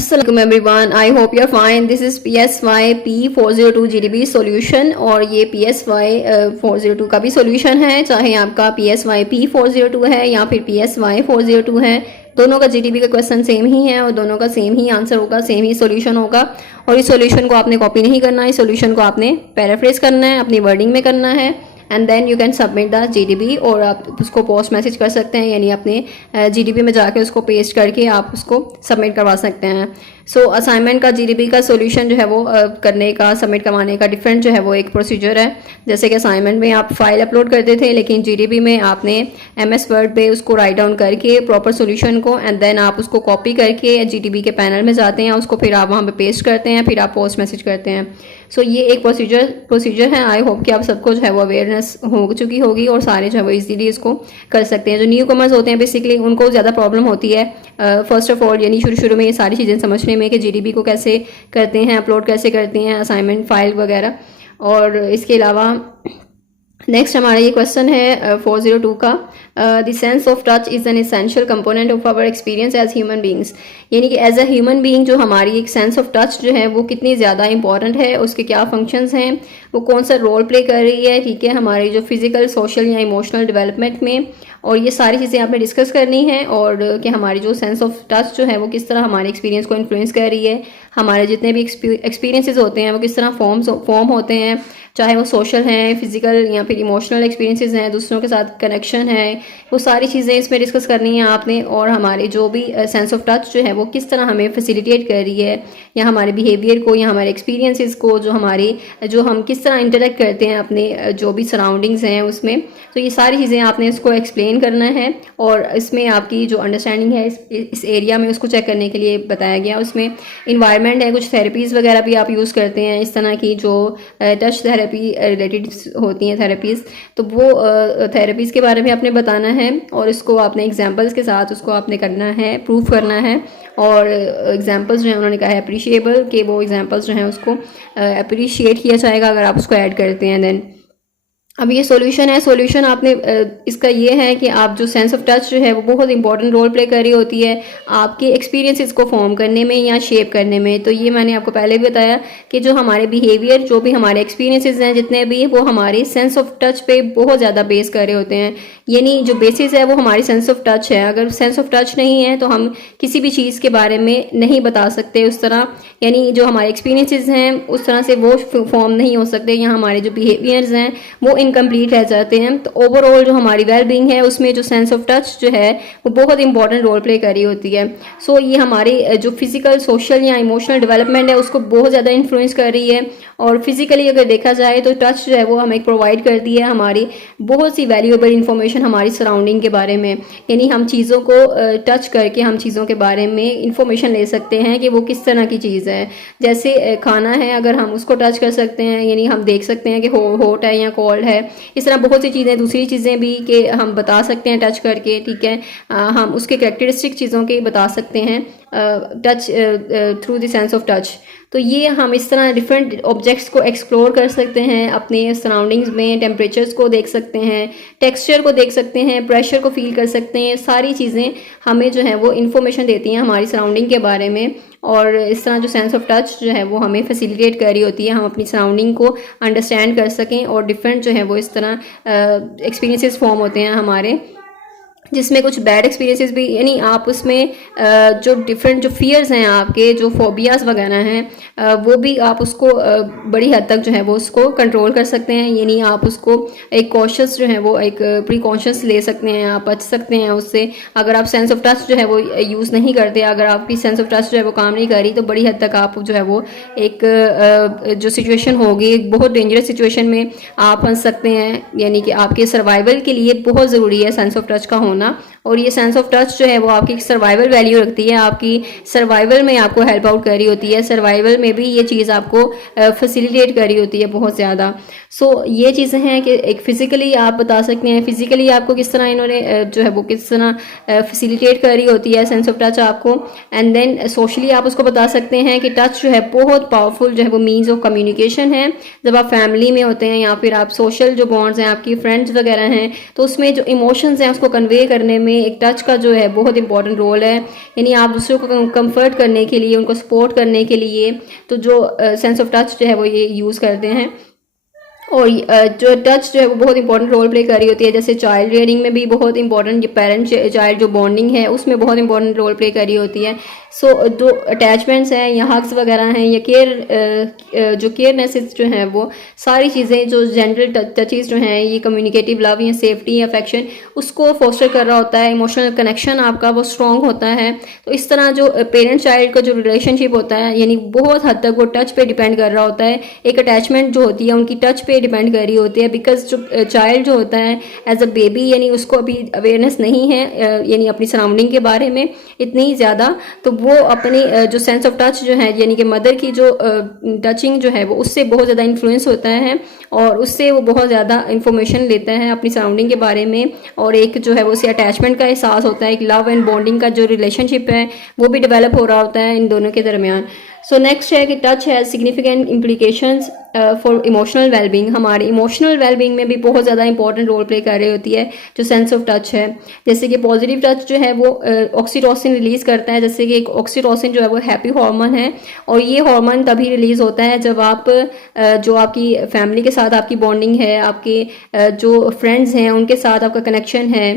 Assalamualaikum everyone, I hope you're fine. This is PSY P402 GDB solution और ये PSY 402 का भी solution है, चाहे आपका PSY P402 है या फिर PSY 402 है। दोनों का GDB का क्वेश्चन सेम ही है और दोनों का सेम ही आंसर होगा, सेम ही सॉल्यूशन होगा। और इस सॉल्यूशन को आपने कॉपी नहीं करना है, इस सॉल्यूशन को आपने पैराफ्रेज करना है, अपनी वर्डिंग में करना है and then you can submit the GDB। और आप उसको पोस्ट मैसेज कर सकते हैं, यानी अपने GDB में जाके उसको पेस्ट करके आप उसको सबमिट करवा सकते हैं। सो असाइनमेंट का GDB का सॉल्यूशन जो है वो करने का, सबमिट करवाने का डिफरेंट जो है वो एक प्रोसीजर है। जैसे कि असाइनमेंट में आप फाइल अपलोड करते थे, लेकिन GDB में आपने MS वर्ड पे उसको राइट डाउन करके प्रॉपर सॉल्यूशन को एंड देन आप उसको कॉपी करके GDB के पैनल में जाते हैं, उसको फिर आप वहाँ पे पेस्ट करते हैं, फिर आप पोस्ट मैसेज करते हैं। सो ये एक प्रोसीजर है। आई होप कि आप सबको जो है वो अवेयरनेस हो चुकी होगी और सारे जो है वो इजीली इसको कर सकते हैं। जो न्यू कमर्स होते हैं बेसिकली उनको ज़्यादा प्रॉब्लम होती है फर्स्ट ऑफ ऑल, यानी शुरू में ये सारी चीज़ें समझने में कि GDB को कैसे करते हैं, अपलोड कैसे करते हैं, असाइनमेंट फाइल वगैरह। और इसके अलावा नेक्स्ट हमारा ये क्वेश्चन है 402 का, the sense of touch is an essential component of our experience as human beings. यानी कि एज अ ह्यूमन बीइंग जो हमारी एक सेंस ऑफ टच जो है वो कितनी ज़्यादा इंपॉर्टेंट है, उसके क्या फंक्शंस हैं, वो कौन सा रोल प्ले कर रही है, ठीक है, हमारी जो फिजिकल, सोशल या इमोशनल डेवलपमेंट में। और ये सारी चीज़ें आपने डिस्कस करनी है और कि हमारी जो सेंस ऑफ टच जो है वो किस तरह हमारे एक्सपीरियंस को इन्फ्लुएंस कर रही है, हमारे जितने भी एक्सपीरियंसेस होते हैं वो किस तरह फॉर्म होते हैं, चाहे वो सोशल हैं, फिजिकल या फिर इमोशनल एक्सपीरियंसेस हैं, दूसरों के साथ कनेक्शन है, वो सारी चीज़ें इसमें डिस्कस करनी है आपने। और हमारे जो भी सेंस ऑफ टच जो है वो किस तरह हमें फैसिलिटेट कर रही है, या हमारे बिहेवियर को या हमारे एक्सपीरियंसेस को, जो हम किस तरह इंटरेक्ट करते हैं अपने जो भी सराउंडिंग्स हैं उसमें। तो ये सारी चीज़ें आपने इसको एक्सप्लेन करना है और इसमें आपकी जो अंडरस्टैंडिंग है इस एरिया में उसको चेक करने के लिए बताया गया। उसमें इन्वायरमेंट है, कुछ थेरेपीज़ वगैरह भी आप यूज़ करते हैं, इस तरह की जो टच थेरेपी रिलेटेड होती हैं थेरेपीज़, तो वो थेरेपीज़ के बारे में आपने बताना है और इसको आपने एग्जांपल्स के साथ उसको आपने करना है, प्रूफ करना है। और एग्जांपल्स जो हैं उन्होंने कहा है अप्रिशिएबल, कि वो एग्जांपल्स जो हैं उसको अप्रिशिएट किया जाएगा अगर आप उसको ऐड करते हैं। देन अब ये सॉल्यूशन है, सॉल्यूशन आपने इसका ये है कि आप जो सेंस ऑफ टच जो है वो बहुत इंपॉर्टेंट रोल प्ले कर रही होती है आपके एक्सपीरियंसेस को फॉर्म करने में या शेप करने में। तो ये मैंने आपको पहले भी बताया कि जो हमारे बिहेवियर, जो भी हमारे एक्सपीरियंसेस हैं जितने भी, वो हमारे सेंस ऑफ टच पे बहुत ज़्यादा बेस कर रहे होते हैं। यानी जो बेसिस है वो हमारी सेंस ऑफ टच है। अगर सेंस ऑफ टच नहीं है तो हम किसी भी चीज़ के बारे में नहीं बता सकते उस तरह, यानी जो हमारे एक्सपीरियंसेस हैं उस तरह से वो फॉर्म नहीं हो सकते, या हमारे जो बिहेवियर्स हैं वो इनकम्प्लीट रह जाते हैं। तो ओवरऑल जो हमारी वेल बीइंग है उसमें जो सेंस ऑफ टच जो है वो बहुत इंपॉर्टेंट रोल प्ले कर रही होती है। सो ये हमारे जो फिजिकल, सोशल या इमोशनल डेवलपमेंट है उसको बहुत ज़्यादा इन्फ्लुएंस कर रही है। और फिजिकली अगर देखा जाए तो टच जो है वो हमें प्रोवाइड करती है हमारी बहुत सी वैल्यूएबल इंफॉर्मेशन हमारी सराउंडिंग के बारे में। यानी हम चीज़ों को टच करके हम चीज़ों के बारे में इंफॉर्मेशन ले सकते हैं कि वो किस तरह की चीज़ है। जैसे खाना है, अगर हम उसको टच कर सकते हैं, यानी हम देख सकते हैं कि हॉट है या कोल्ड है। इस तरह बहुत सी चीज़ें, दूसरी चीज़ें भी कि हम बता सकते हैं टच करके, ठीक है, हम उसके कैरेक्टरिस्टिक चीज़ों के बता सकते हैं touch through the sense of touch. तो ये हम इस तरह डिफरेंट ऑब्जेक्ट्स को एक्सप्लोर कर सकते हैं अपने सराउंडिंग्स में, टेम्परेचर्स को देख सकते हैं, टेक्सचर को देख सकते हैं, प्रेशर को फील कर सकते हैं। सारी चीज़ें हमें जो है वो इन्फॉर्मेशन देती हैं हमारी सराउंडिंग के बारे में। और इस तरह जो सेंस ऑफ टच जो है वो हमें फैसिलिटेट कर रही होती है, हम अपनी सराउंडिंग को अंडरस्टैंड कर सकें। और डिफरेंट जो है वो इस तरह एक्सपीरियंसेस फॉर्म होते हैं हमारे, जिसमें कुछ बैड एक्सपीरियंसेस भी, यानी आप उसमें जो डिफरेंट जो फियर्स हैं आपके, जो फोबियाज वगैरह हैं, वो भी आप उसको बड़ी हद तक जो है वो उसको कंट्रोल कर सकते हैं। यानी आप उसको एक कॉशियस जो है वो एक प्रिकॉशंस ले सकते हैं, आप बच सकते हैं उससे। अगर आप सेंस ऑफ टच जो है वो यूज़ नहीं करते, अगर आपकी सेंस ऑफ टच जो है वो काम नहीं करी, तो बड़ी हद तक आप जो है वो एक जो सिचुएशन होगी, एक बहुत डेंजरस सिचुएशन में आप फंस सकते हैं। यानी कि आपके सर्वाइवल के लिए बहुत ज़रूरी है सेंस ऑफ टच का होना। और ये सेंस ऑफ टच जो है वो आपकी सर्वाइवल वैल्यू रखती है, आपकी सर्वाइवल में आपको हेल्प आउट कर रही होती है, सर्वाइवल में भी ये चीज़ आपको फैसिलिटेट कर रही होती है बहुत ज़्यादा। सो ये चीज़ें हैं कि एक फिजिकली आप बता सकते हैं, फिजिकली आपको किस तरह इन्होंने जो है वो किस तरह फैसिलिटेट कर रही होती है सेंस ऑफ टच आपको। एंड देन सोशली आप उसको बता सकते हैं कि टच जो है बहुत पावरफुल जो है वो मीन्स ऑफ कम्युनिकेशन है। जब आप फैमिली में होते हैं या फिर आप सोशल जो बॉन्ड्स हैं, आपकी फ्रेंड्स वगैरह हैं, तो उसमें जो इमोशंस हैं उसको कन्वे करने में में एक टच का जो है बहुत इंपॉर्टेंट रोल है। यानी आप दूसरों को कंफर्ट करने के लिए, उनको सपोर्ट करने के लिए तो जो सेंस ऑफ टच जो है वो ये यूज़ करते हैं। और जो टच जो है वो बहुत इंपॉर्टेंट रोल प्ले कर रही होती है, जैसे चाइल्ड रियरिंग में भी बहुत इंपॉर्टेंट, पेरेंट चाइल्ड जो बॉन्डिंग है उसमें बहुत इंपॉर्टेंट रोल प्ले कर रही होती है। सो जो अटैचमेंट्स हैं या हग्स वगैरह हैं या केयर, जो केयरनेसेस जो हैं वो सारी चीज़ें, जो जनरल टचेस जो हैं, ये कम्युनिकेटिव लव या सेफ्टी या अफेक्शन उसको फोस्टर कर रहा होता है। इमोशनल कनेक्शन आपका वो स्ट्रॉन्ग होता है। तो इस तरह जो पेरेंट चाइल्ड का जो रिलेशनशिप होता है, यानी बहुत हद तक वो टच पे डिपेंड कर रहा होता है। एक अटैचमेंट जो होती है उनकी टच पे डिपेंड कर रही होती है, बिकॉज जो चाइल्ड जो होता है एज अ बेबी, यानी उसको अभी अवेयरनेस नहीं है यानी अपनी सराउंडिंग के बारे में इतनी ज़्यादा, तो वो अपनी जो सेंस ऑफ टच जो है, यानी कि मदर की जो टचिंग जो है वो उससे बहुत ज़्यादा इन्फ्लुएंस होता है और उससे वो बहुत ज़्यादा इंफॉर्मेशन लेता है अपनी सराउंडिंग के बारे में। और एक जो है वो उसे अटैचमेंट का एहसास होता है, एक लव एंड बॉन्डिंग का जो रिलेशनशिप है वो भी डेवलप हो रहा होता है इन दोनों के दरमियान। सो नेक्स्ट है कि touch has significant implications for emotional wellbeing. हमारे इमोशनल वेलबींग में भी बहुत ज़्यादा इंपॉर्टेंट रोल प्ले कर रही होती है जो सेंस ऑफ टच है। जैसे कि पॉजिटिव टच जो है वो ऑक्सीटोसिन रिलीज़ करता है। जैसे कि एक ऑक्सीटोसिन जो है वो हैप्पी हार्मोन है और ये हार्मोन तभी रिलीज़ होता है जब आप जो आपकी फैमिली के साथ आपकी बॉन्डिंग है, आपके जो फ्रेंड्स हैं उनके साथ आपका कनेक्शन है,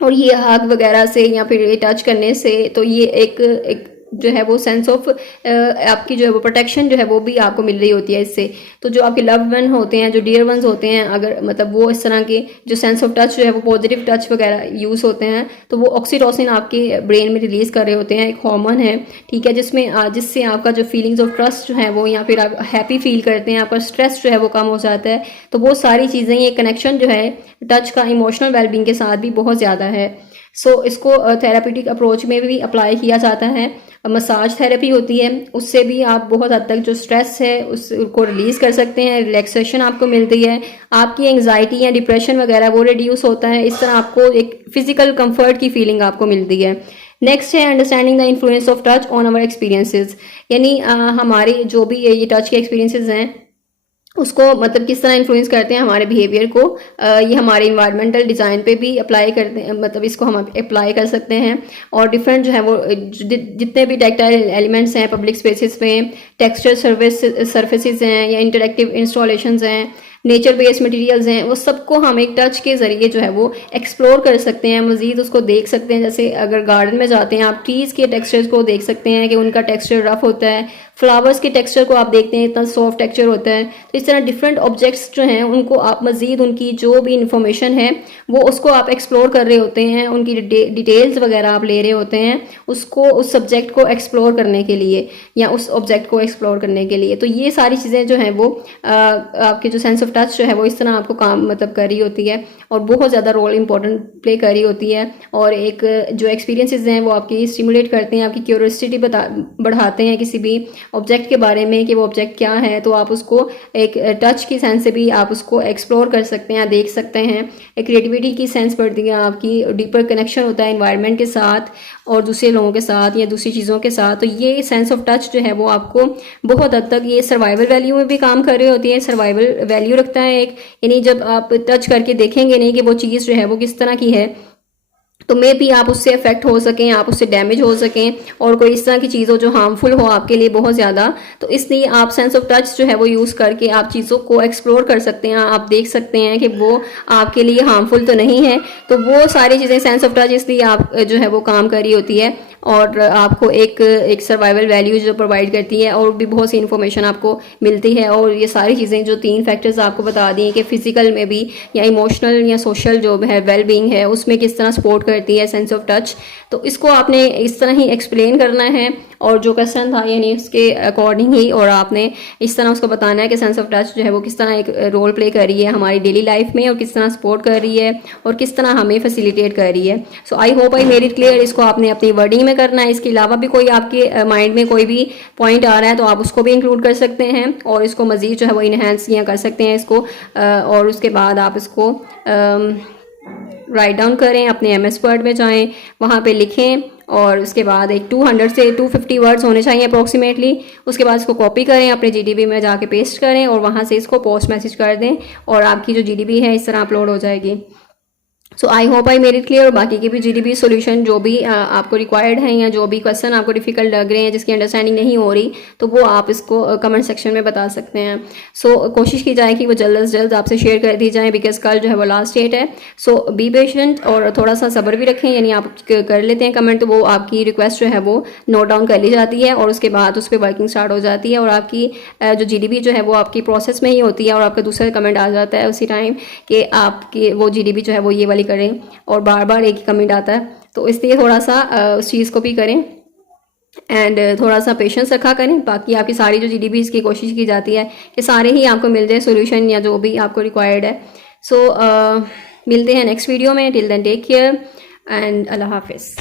और ये हग वगैरह से या फिर ये टच करने से, तो ये एक जो है वो सेंस ऑफ आपकी जो है वो प्रोटेक्शन जो है वो भी आपको मिल रही होती है इससे। तो जो आपके लव वन होते हैं, जो डियर वंस होते हैं, अगर मतलब वो इस तरह के जो सेंस ऑफ टच जो है वो पॉजिटिव टच वगैरह यूज़ होते हैं, तो वो ऑक्सीटोसिन आपके ब्रेन में रिलीज़ कर रहे होते हैं, एक हार्मोन है, ठीक है, जिससे आपका जो फीलिंग्स ऑफ ट्रस्ट जो है वो, या फिर आप हैप्पी फील करते हैं, आपका स्ट्रेस जो है वो कम हो जाता है। तो वो सारी चीज़ें, ये कनेक्शन जो है टच का इमोशनल वेलबींग के साथ भी बहुत ज़्यादा है। सो इसको थेरापीटिक अप्रोच में भी अप्लाई किया जाता है। मसाज थेरेपी होती है, उससे भी आप बहुत हद तक जो स्ट्रेस है उसको रिलीज़ कर सकते हैं, रिलैक्सेशन आपको मिलती है, आपकी एंग्जाइटी या डिप्रेशन वगैरह वो रिड्यूस होता है। इस तरह आपको एक फिजिकल कंफर्ट की फीलिंग आपको मिलती है। नेक्स्ट है understanding the influence of touch on our experiences. यानी हमारे जो भी ये टच के एक्सपीरियंसेस हैं उसको मतलब किस तरह इन्फ्लुएंस करते हैं हमारे बिहेवियर को। ये हमारे इन्वायरमेंटल डिज़ाइन पे भी अप्लाई करते हैं, मतलब इसको हम अप्लाई कर सकते हैं। और डिफरेंट जो है वो जितने भी टेक्टाइल एलिमेंट्स हैं पब्लिक स्पेसेस में, टेक्सचर सर्फेसिस हैं या इंटरेक्टिव इंस्टॉलेशंस हैं, नेचर बेस्ड मटेरियल्स हैं, वो सबको हम एक टच के ज़रिए जो है वो एक्सप्लोर कर सकते हैं, मज़ीद उसको देख सकते हैं। जैसे अगर गार्डन में जाते हैं आप, ट्रीज़ के टेक्सचर्स को देख सकते हैं कि उनका टेक्सचर रफ होता है, फ्लावर्स के टेक्सचर को आप देखते हैं इतना सॉफ्ट टेक्सचर होता है। तो इस तरह डिफरेंट ऑब्जेक्ट्स जो हैं उनको आप मज़ीद उनकी जो भी इंफॉर्मेशन है वो उसको आप एक्सप्लोर कर रहे होते हैं, उनकी डिटेल्स वगैरह आप ले रहे होते हैं उसको, उस सब्जेक्ट को एक्सप्लोर करने के लिए या उस ऑब्जेक्ट को एक्सप्लोर करने के लिए। तो ये सारी चीज़ें जो हैं वो आपके जो सेंस ऑफ टच जो है वो इस तरह आपको काम मतलब कर रही होती है और बहुत ज़्यादा रोल इंपॉर्टेंट प्ले कर रही होती है। और एक जो एक्सपीरियंसेस हैं वो आपकी स्टिमुलेट करते हैं, आपकी क्यूरियोसिटी बढ़ाते हैं किसी भी ऑब्जेक्ट के बारे में कि वो ऑब्जेक्ट क्या है। तो आप उसको एक टच की सेंस से भी आप उसको एक्सप्लोर कर सकते हैं, देख सकते हैं। एक क्रिएटिविटी की सेंस बढ़ती है आपकी, डीपर कनेक्शन होता है एनवायरनमेंट के साथ और दूसरे लोगों के साथ या दूसरी चीज़ों के साथ। तो ये सेंस ऑफ टच जो है वो आपको बहुत हद तक ये सर्वाइवल वैल्यू में भी काम कर रही होती है, सर्वाइवल वैल्यू रखता है एक। यानी जब आप टच करके देखेंगे नहीं कि वो चीज़ जो है वो किस तरह की है, तो मे भी आप उससे अफेक्ट हो सकें, आप उससे डैमेज हो सकें और कोई इस तरह की चीज़ हो जो हार्मफुल हो आपके लिए बहुत ज़्यादा। तो इसलिए आप सेंस ऑफ टच जो है वो यूज़ करके आप चीज़ों को एक्सप्लोर कर सकते हैं, आप देख सकते हैं कि वो आपके लिए हार्मफुल तो नहीं है। तो वो सारी चीज़ें सेंस ऑफ टच इसलिए आप जो है वो काम कर रही होती है और आपको एक सर्वाइवल वैल्यू जो प्रोवाइड करती है और भी बहुत सी इन्फॉर्मेशन आपको मिलती है। और ये सारी चीज़ें जो 3 फैक्टर्स आपको बता दी कि फिजिकल में भी या इमोशनल या सोशल जो है वेलबींग है उसमें किस तरह सपोर्ट करती है सेंस ऑफ टच। तो इसको आपने इस तरह ही एक्सप्लेन करना है और जो क्वेश्चन था यानी उसके अकॉर्डिंग ही, और आपने इस तरह उसको बताना है कि सेंस ऑफ टच जो है वो किस तरह एक रोल प्ले कर रही है हमारी डेली लाइफ में और किस तरह सपोर्ट कर रही है और किस तरह हमें फैसिलिटेट कर रही है। So I hope I made it clear. इसको आपने अपनी वर्डिंग में करना है। इसके अलावा भी कोई आपके माइंड में कोई भी पॉइंट आ रहा है तो आप उसको भी इंक्लूड कर सकते हैं और इसको मज़ीद जो है वो इन्हेंस या कर सकते हैं इसको, और उसके बाद आप इसको राइट डाउन करें, अपने MS वर्ड में जाएं, वहाँ पे लिखें और उसके बाद एक 200 से 250 वर्ड्स होने चाहिए अप्रोक्सीमेटली। उसके बाद इसको कॉपी करें, अपने GDB में जाके पेस्ट करें और वहाँ से इसको पोस्ट मैसेज कर दें और आपकी जो GDB है इस तरह अपलोड हो जाएगी। So I hope I made it clear. और बाकी के भी जीडीपी सॉल्यूशन जो भी आपको रिक्वायर्ड हैं या जो भी क्वेश्चन आपको डिफिकल्ट लग रहे हैं, जिसकी अंडरस्टैंडिंग नहीं हो रही, तो वो आप इसको कमेंट सेक्शन में बता सकते हैं। सो कोशिश की जाए कि वो जल्द से जल्द आपसे शेयर कर दी जाए, बिकॉज कल जो है वो लास्ट डेट है। सो बी पेशेंट और थोड़ा सा सब्र भी रखें, यानी आप कर लेते हैं कमेंट तो वो आपकी रिक्वेस्ट जो है वो नोट डाउन कर ली जाती है और उसके बाद उस पर वर्किंग स्टार्ट हो जाती है और आपकी जो जीडीपी जो है वो आपकी प्रोसेस में ही होती है और आपका दूसरा कमेंट आ जाता है उसी टाइम कि आपकी वो जीडीपी जो है वो ये वाली करें, और बार बार एक ही कमेंट आता है। तो इसलिए थोड़ा सा उस चीज़ को भी करें एंड थोड़ा सा पेशेंस रखा करें। बाकी आपकी सारी जो जीडीपी की कोशिश की जाती है कि सारे ही आपको मिल जाए सोल्यूशन या जो भी आपको रिक्वायर्ड है। सो मिलते हैं नेक्स्ट वीडियो में। Till then take care and अल्लाह हाफिज़।